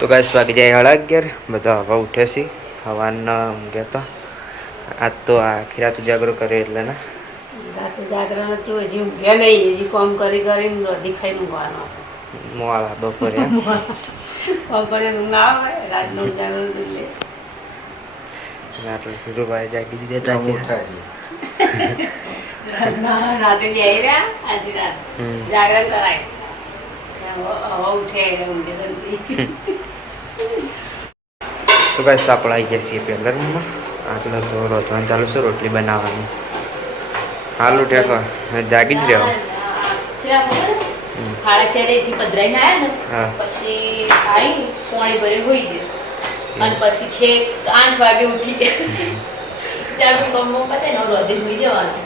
તો ગાઈસ વાગી જાય 11:30 બધા હવા ઉઠે છે હવાના ઊંઘ્યા હતા આજ તો આખી રાત ઉજાગરો કર્યો એટલે ને રાતે જાગરણ હતું હજી ઊંઘ્યા નહીં હજી કામ કરી કરીને રોધી ખાઈને ઊંઘવાનો મોળા બપોરે બપોરે ઊંઘ આવે રાતનો ઉજાગરો એટલે રાત્રે સુરુભાઈ જાગી દીધા રાતે બે રહ્યા આજી રાત જાગરણ કરાય હવા ઉઠે ઊંઘે તો ગાઈસ આપણે આવી ગયા છીએ પહેલા રૂમમાં આટલો તો રોધવાનું ચાલુ છે રોટલી બનાવવાની હાલ ઉઠ્યા જાગી જ રહ્યો ખાડા ચેરેથી પધરાઈને આવ્યા ને પછી આવી પાણી ભરી હોઈ જાય અને પછી છે 8 વાગે ઉઠી ગયા ચાલુ કમો પતે ને રોધી હોઈ જવાનું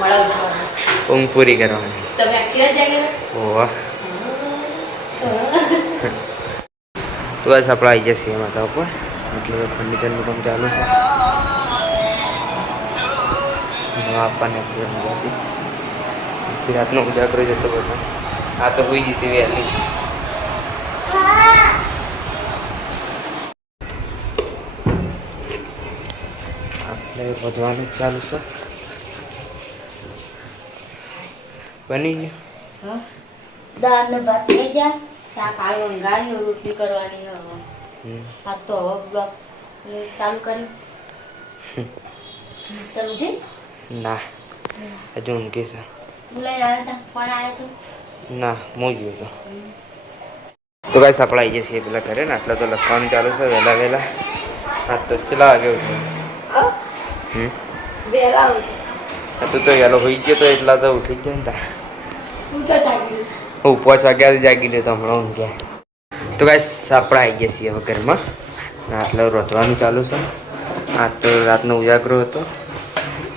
મળા ઉઠવાનું ઊંઘ પૂરી કરવાની તમે આખી રાત જાગ્યા ઓહ તો ગાઈસ આપણે આવી ગયા છીએ માતા ઉપર એટલે ફર્નિચરનું કામ ચાલુ છે આપવાને આખી રાતનો ઉજાગરો જતો બધો આ તો હોઈ જતી વહેલી આપણે વધવાનું ચાલુ છે બની ગયું દાળ ને ભાત થઈ જાય શાક આલુ વંગાળી રોટલી કરવાની આ તો હવે ચાલુ કર્યું તમે ઉઠી ના હજુ ઊંઘી છે બોલાઈ આવ્યા હતા ફોન આવ્યો હતો ના હું ગયો હતો તો ગાઈસ આપણે આવી જઈએ છીએ પેલા ઘરે ને આટલા તો લખવાનું ચાલુ છે વહેલા વહેલા હા તો ચલા વાગે ઉઠ્યો તું તો વહેલો હોઈ ગયો તો એટલા તો ઉઠી જ ગયા ને હું 5 વાગ્યા જાગી લ્યો તો હમણાં ઊંઘ્યા તો ગાઈસ આપણે આવી ગયા છીએ હવે ઘરમાં આટલો રોધવાનું ચાલુ છે આ તો રાતનો ઉજાગરો હતો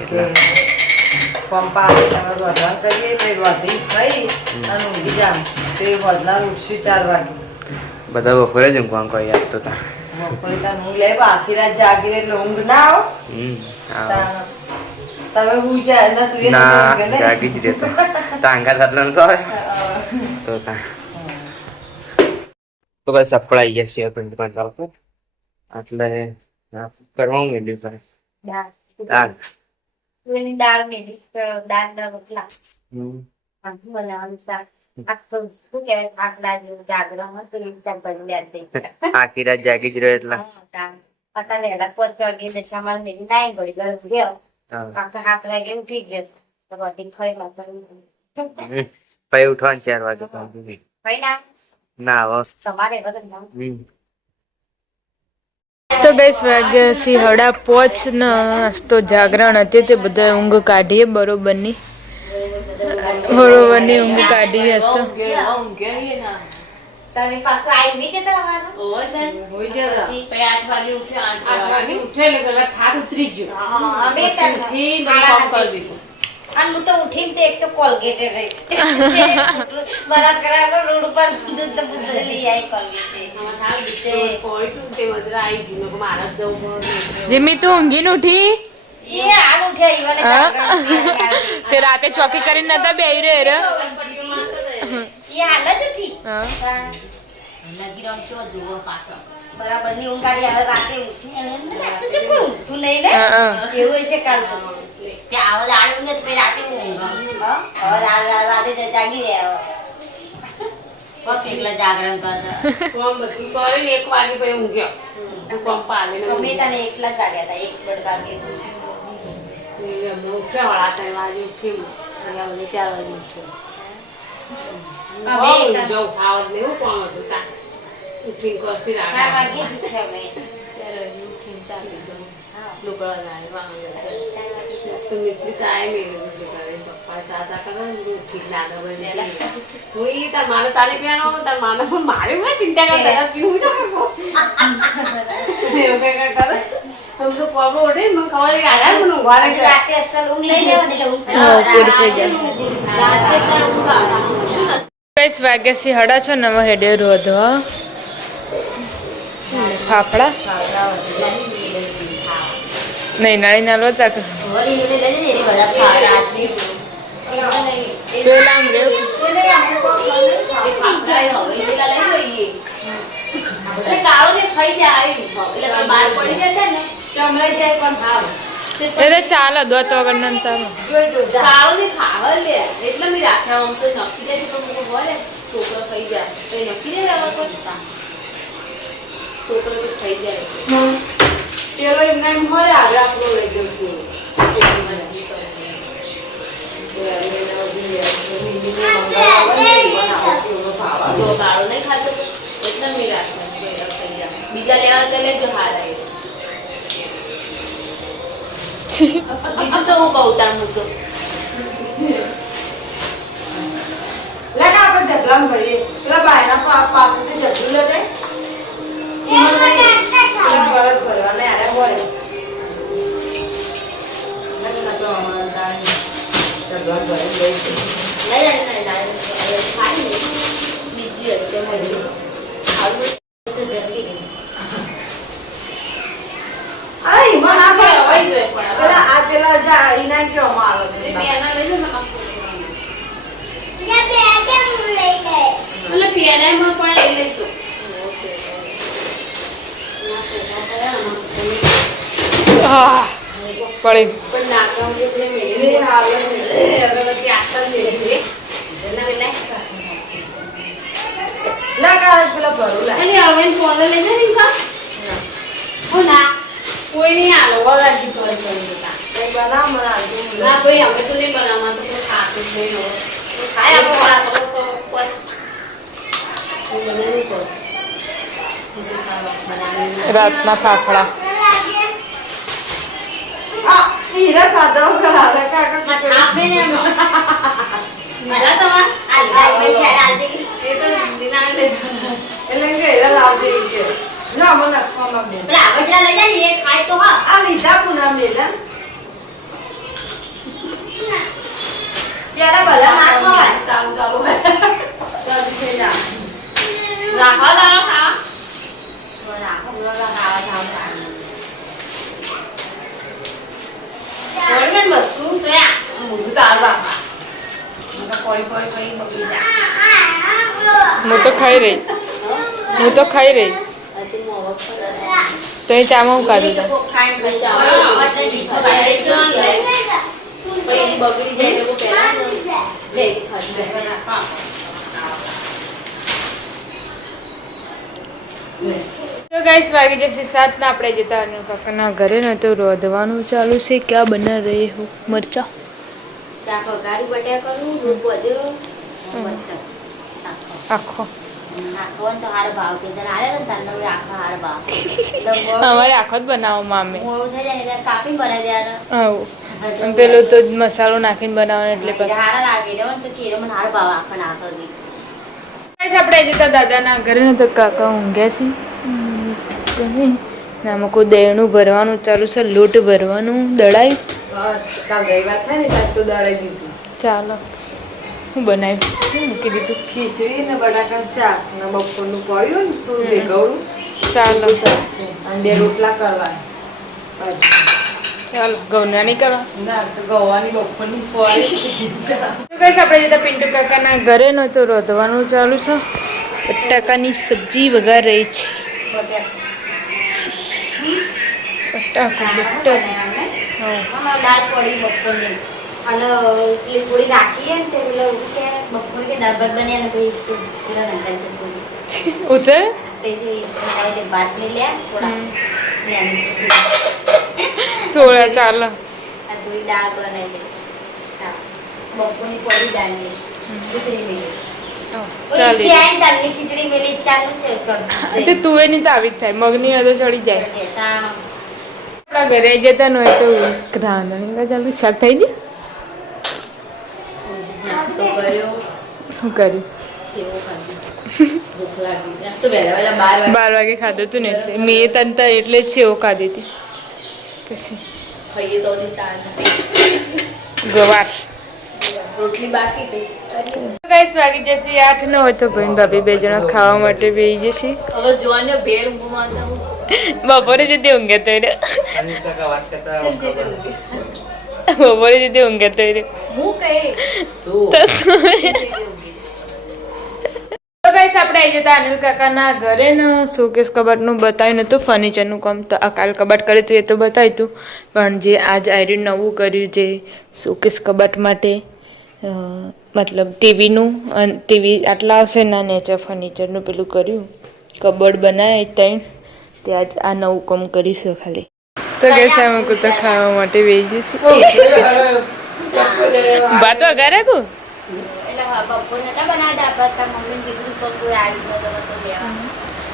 એટલે પંપા રોધવાનું કરીએ પછી રોધી ખાઈ અને ઊંઘી જામ તે વધનાર ઉઠશું 4 વાગે બધા બપોરે જ ઊંઘવાનું કહી આપતો હતા બપોરે તાર ઊંઘ લે આખી રાત જાગી એટલે ઊંઘ ના આવે તમે હું જાય ને તું ના જાગી જ રહેતો તાંગા થતલન તો તો તા તો બસ સપડાઈ ગયા છે પણ ચાલો એટલે કરવાનું મેલ્યું સર દાળ દાળ મેલી દાળ ના રોટલા બનાવવાનું શાક આખું શું કહેવાય આટલા જેવું જાગરણ હતું એ શાકભાજી યાદ થઈ ગયા આખી રાત જાગી જ રહ્યો એટલે પતા વહેલા 4 વાગે સામાન મેલી નાઈ ગળી ગયો ગયો આખા 7 વાગે ઉઠી ગયો તો રોટી ખાઈ માસણ પછી ઉઠવાનું 4 વાગે ભાઈ ના હવે તમારે બધું તો 10 વાગ્યા થી 5:30 ને તો જાગરણ હતી તે બધા ઊંઘ કાઢીએ બરોબરની ઊંઘ કાઢી હશે તારી પાસે આવી નીચે તો આવવાનું હોઈ જતા પછી 8 વાગે ઉઠ્યો 8 વાગે ઉઠે એટલે પેલા થાક ઉતરી ગયો અમે થી કામ કરી દીધું અને હું તો ઉઠીને તે એક તો કોલગેટે રહી બરાબર કરાવો રોડ ઉપર દૂધ તો બદલી આવી કોલગેટે જીમી તું ઊંઘીને ઉઠી એ હાલ ઉઠે ઈવને તે રાતે ચોકી કરીને નતા બેહી રે રે એ હાલ જ ઉઠી લગી રમ ચો જુઓ પાછો બરાબર ની ઊંઘ કાઢી આવે રાતે ઉઠી અને રાતે જે કોઈ ઊંઘતું નહીં ને એવું હશે કાલ તો કે આવાજ આડું ને પછી રાતે ઊંઘ હવે રાતે જાગી રહ્યા બસ એકલા જાગરણ કરતા કોમ બધું કરીને 1 વાગે પછી ઊંઘ્યો કોમ પાલીને અમે તને એકલા જ જાગ્યા હતા 1 વાગે ઉઠ્યા વાળા 3 વાગે ઉઠ્યું 4 વાગે ઉઠ્યો જો ખાવા લેવું કોણ હતું તા ઉઠીને કરસી ચાર વાગે જ ઉઠ્યા મેં 4 વાગે ઉઠીને ચાલી ગયો લુગડા નાઈ વાંગે તો મીઠી ચાય મેળવી છે કરે પપ્પા ચા કરે ઉઠી લાગે બને સોઈ તાર માને તારી પીવાનો તાર માને પણ મારે હું ચિંતા કરતા પીવું તો એવું કઈ કરે તમ તો કોબો ઓડે મને ખબર આરામ નું વારે રાતે અસલ ઊંઘ લઈ લેવાની એટલે ઊંઘ પૂરી થઈ જાય રાતે તો ઊંઘ આવે શું 10 વાગ્યા થી 6:30 નવ હેડે રોધવા ફાફડા નહીં નાળી નાલો હતા વળી મને લઈ જઈએ બધા રાતની પેલા આમ રે એ ફાફડા હવે લઈ જોઈએ એટલે કાળો ને ખાઈ જાય આવી એટલે તમે બહાર પડી જતા ને ચમડાઈ જાય પણ હાવ એટલે ચાલે દોત વગર નન ચાલે જોઈ જો જા. કાળો ને ખાવા લે એટલે મેં રાખ્યા આમ તો નક્કી જાય પણ મને હોય ને છોકરો ખાઈ જાય તો એ નક્કી જાય હવે કોઈ છોકરો તો ખાઈ જાય પેલો એમને એમ હોય આગળ આપણો લઈ જવું તો કાળો નહીં ખાતો એટલે મેં રાખ્યા ખાઈ જાય બીજા લેવા તો લેજો હારા એ બીજું તો હું કહું તાર હું તો લેકા આપણે જબલામાં ભરીએ પેલા બાયના પાસેથી જબલું લે જાય બળદ ભરવાને આરે હોય તો અમારા જબલામાં ભરી લઈ બીજી હશે મળી આવું તો જલ્દી અરે ઈમાં ના હોય ભાઈ જોઈએ પણ પેલા આ પેલા જા ઈના કેવો માલ બે આના લઈ લો ને કાપો એટલે પીએનઆઈ માં પણ લઈ લેજો પડી પણ નાકા જે પેલે મેલી હાલે અગરબત્તી આટલ મેલી એના મેલા ના કાલે પેલા ભરું લા અને હવે ફોન લઈ જા રીંકા ઓ ના કોઈ નહીં આલો વગાડી કરી દેતા એ બનાવ મને આજુ ના ભાઈ અમે તો નહીં બનાવવા તો કોઈ ખાતું જ નહીં હોય ખાય આપણે વાળા તો કોઈ બનાવી પડે રાતના ફાફડા આ ઈરા ખાધો કરાવે કાકા આપે ને મારા તો આ ઈમેલ ખ્યાલ આવતી એ તો દિના લે એટલે કે ઈરા લાવજે કે ના મને ખાવા દે પેલા આગળ લઈ જાય ને એ ખાય તો હા આ લીધા પુના મેલા યાર બધા ના ખવાય ચાલુ ચાલુ ચાલ છે જા રાખવા દાડો ખા કોઈમેન વસ્તુ તો યા મોઢું ચાલુ રાખવા મને કોળી કોળી કરી બગડી જાય હું તો ખાઈ રહી અતિ મોવક તો એ ચામાં હું કાઢું તા. ખાઈ ખાઈ જાવ પછી બગડી જાય તો પહેલા જઈ ખાધી હા તો ગાઈસ વાગી જશે 7 ને આપણે જતા અનુ કાકાના ઘરે ને તો રોધવાનું ચાલુ છે ક્યાં બના રહે હો મરચા શાક વઘારી બટાકા કરું રોટ બધો મરચાં આખો આખો તો હાર ભાવ કે તને આલે ને તને આખા હાર ભાવ અમારે આખો જ બનાવો મામે મોળું થઈ જાય એટલે કાપી બનાવી દેવાનો આવું પેલો તો મસાલો નાખીને બનાવવાનો એટલે પછી હારા લાગે ને તો કેરો મને હાર ભાવ આખા નાખો દી ગાઈસ આપણે જતા દાદાના ઘરે ને તો કાકા ઊંઘ્યા છે નામાં કોઈ દેણું ભરવાનું ચાલુ છે લોટ ભરવાનું દળાયું કાલ ગઈ વાત થાય ને તાર તો દળાઈ દીધું ચાલો હું બનાવ્યું મૂકી દીધું ખીચડી ને બટાકાનું શાક ને બપોરનું પડ્યું ને થોડું ભેગવડું ચાલો અને 2 રોટલા કરવા ચાલો ઘઉંના નહીં કરવા ના તો ગવાની બપોરની પડી તો ગાઈસ આપણે જતા પિન્ટુ કાકાના ઘરે ન તો રોધવાનું ચાલુ છે બટાકાની સબ્જી વઘાર રહી છે બટાકા દાળ પડી બપોરની અને પેલી થોડી રાખીએ ને તે પેલા ઉઠી કે બપોર કે દાળ ભાત બન્યા ને પછી પેલા નંદન ચટણી ઉતર તે જે ભાત મેં લે થોડા થોડા ચાલો થોડી દાળ બનાવી બપોરની પડી દાળ ખીચડી મેલી ચાલી દાળની ખીચડી મેલી ચાલુ છે તે તુવેરની તો આવી જ થાય મગની અડો ચડી જાય આપણા ઘરે જતા ન હોય તો રાંધણી ચાલુ શાક થઈ ગયું નાસ્તો કર્યો શું કર્યું સેવો ખાધી ભૂખ લાગી નાસ્તો વહેલા વહેલા 12 વાગે 12 વાગે ખાધું હતું ને એટલે મેં તનતા એટલે જ સેવો ખાધી હતી પછી ખાઈએ તો સાંજ ગવાર રોટલી બાકી થઈ ગાઈસ વાગી જશે 8 ન હોય તો બહેન ભાભી 2 જણા ખાવા માટે બેસી જશે હવે જોવાનો ભેળ ઊંઘમાં જાઉં બપોરે જતી ઊંઘે તો રે બપોરે જતી ઊંઘે તો રે હું કહે તો ગાઈસ ગાઈસ આપણે આવી જતા અનિલ કાકાના ઘરે ને શોકેસ કબાટનું બતાવ્યું નતું ફર્નિચરનું કામ તો આ કાલ કબાટ કર્યું હતું એ તો બતાવ્યું હતું પણ જે આજ આયરી નવું કર્યું જે શોકેસ કબાટ માટે મતલબ ટીવીનું અને ટીવી આટલા આવશે ના નેચર ફર્નિચરનું પેલું કર્યું કબડ બનાવે ત્યાં તે આજ આ નવું કામ કરીશું ખાલી તો ગેસ અમે કુતા ખાવા માટે વેચી ભાત વગારે કુ એટલે હા બપોર નતા બનાવ્યા આપણે તાર મમ્મી કીધું પણ કોઈ આવી નતો તો લેવા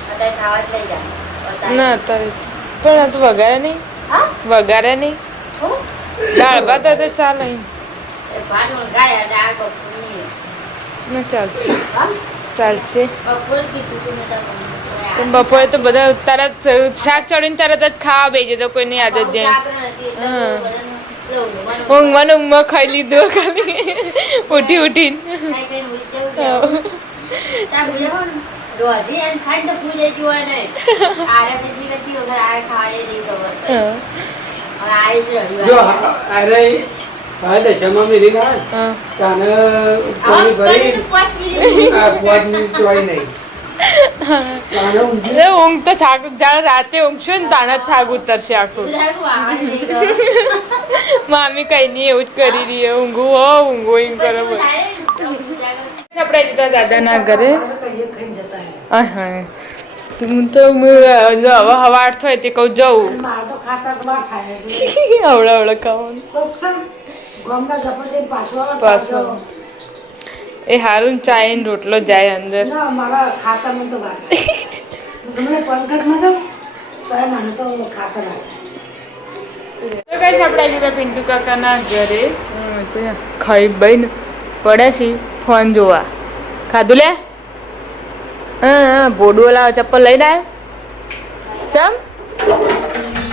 અત્યારે ખાવા જ લઈ જા ના અત્યારે પણ આ તો વગારે નહીં હા વગારે નહીં હું દાળ ભાત હોય તો ચાલે ભાત મંગાયા દાળ બપોર નહીં ના ચાલશે હા ચાલશે બપોર જ કીધું તું મેં તાર મમ્મી પણ બપોરે તો બધા તરત શાક ચડીને તરત જ ખાવા બેસી તો કોઈની આદત જાય ઊંઘમાં ઊંઘમાં ખાઈ લીધું ખાલી ઉઠી ઉઠીને જો અરે હા દશામાં મિલી ના હા તાને પાણી ભરી આ 5 મિનિટ જોઈ નહીં તાને ઊંઘી ઊંઘ તો થાક જાણે રાતે ઊંઘશું ને તાને જ થાક ઉતરશે આખું મામી કઈ નહીં એવું જ કરી રહી ઊંઘું એમ કરે બોલ આપણે જતા દાદાના ઘરે હા હા હું તો હવે હવાડ થાય તે કહું જવું હવડા હવડા ખાવાનું પાછો એ હારું ચાય ને રોટલો જાય અંદર તો કઈ આપણે જતા પિન્ટુ કાકાના ઘરે ખાઈ બઈને પડ્યા છીએ ફોન જોવા ખાધું લે હા બોડવો લાવ ચપ્પલ લઈને આવ્યો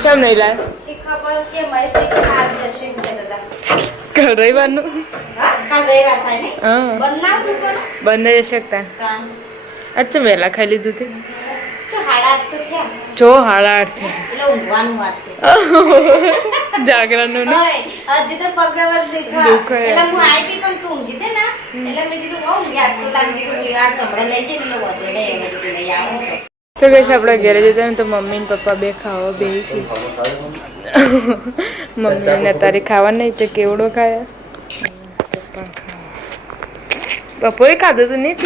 ચમ નહીં લાવ રવિવારનું હા બંધ જઈ શકતા અચ્છા વહેલા ખાઈ લીધું તે 6:30 જાગરણ નું તો કઈ આપડા ઘરે જતા ને તો મમ્મી ને પપ્પા બે ખાવા બે છે મમ્મી ને તારી ખાવા નહીં તો કેવડો ખાયા પપ્પા ખાવા બપોરે ખાધું તું નહીં